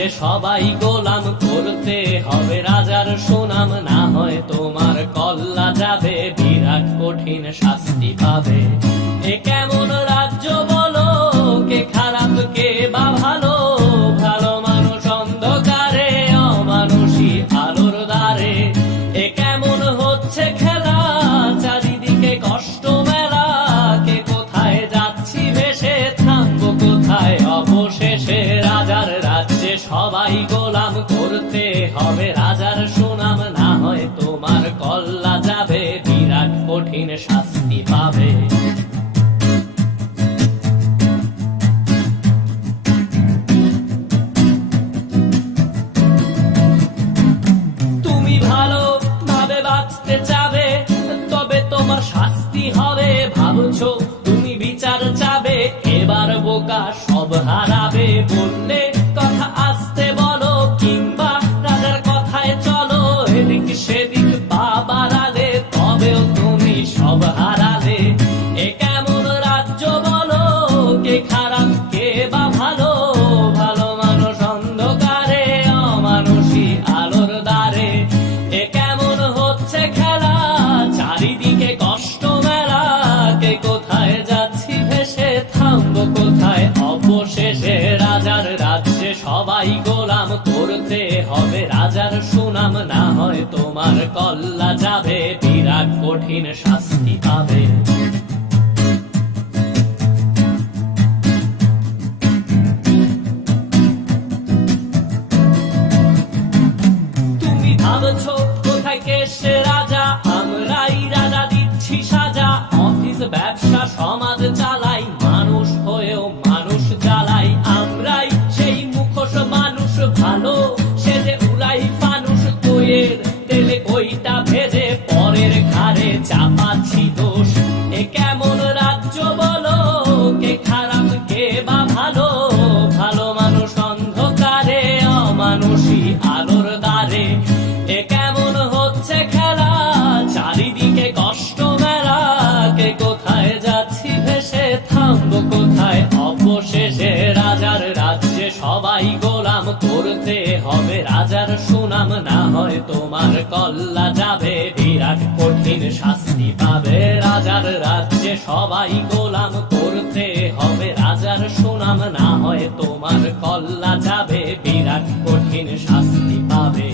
রাজ্যে সবাই গোলাম, করতে হবে রাজার সুনাম, না হয় তোমার কল্লা যাবে, বিরাট কঠিন শাস্তি পাবে। এ কেমন রাজ্য বলো, কে খারাপ কে বা ভালো, ভালো মানুষ অন্ধকারে, অমানুষী আলোর দ্বারে। এ কেমন হচ্ছে খেলা, চারিদিকে কষ্ট মেলা, কে কোথায় যাচ্ছি ভেসে, থামবো কোথায় অবশেষে। রাজার রাজ্যে সবাই গোলাম, করতে হবে রাজার সুনাম, না হয় তোমার কল্লা যাবে, বিরাট কঠিন শাস্তি পাবে। তুমি ভালো ভাবে বাঁচতে চাবে, তবে তোমার শাস্তি হবে। ভাবছো তুমি বিচার চাবে, এবার বোকা সব হারাবে। বললে কথা আসতে বলো, কিংবা রাজার কথায় চলো, এদিক সেদিক পা বাড়ালে, তবেও তুমি সব হারালে। এ কেমন রাজ্য বলো, কে খারাপ কে বা ভালো, ভালো মানুষ অন্ধকারে, অমানুষী আলোর দ্বারে। এ কেমন হচ্ছে খেলা, চারিদিকে কষ্ট মেলা, কে কোথায় যাচ্ছি ভেসে, থামবো কোথায় অবশেষে। রাজার রাজ্যে সবাই গোলাম, করতে হবে রাজার সুনাম, না হয় তোমার কল্লা যাবে, বিরাট কঠিন শাস্তি পাবে। তুমি ভাবছো কোথায় কে সে রাজা, আমরাই রাজা দিচ্ছি সাজা। অফিস ব্যবসা সমাজ চালাই, মানুষ হয়েও মানুষ জ্বালাই। আমরাই সেই মুখোশ মানুষ ভালো, সেজে উড়াই ফানুষ, দইয়ের তেলে ওইটা ভেজে, পরের ঘাড়ে চাপাচ্ছি দোষ। এ কেমন রাজ্য বলো, কে খারাপ কে বা ভালো, ভালো মানুষ অন্ধকারে, অমানুষী আলোর দ্বারে। এ কেমন হচ্ছে খেলা, চারিদিকে কষ্ট মেলা, কে কোথায় যাচ্ছি ভেসে, থামবো কোথায় অবশেষে। রাজার রাজ্যে সবাই গোলাম, করতে হবে রাজার সুনাম, না হয় তোমার কল্লা যাবে, বিরাট কঠিন শাস্তি পাবে। রাজার রাজ্যে সবাই গোলাম, করতে হবে রাজার সুনাম, না হয় তোমার কল্লা যাবে, বিরাট কঠিন শাস্তি পাবে।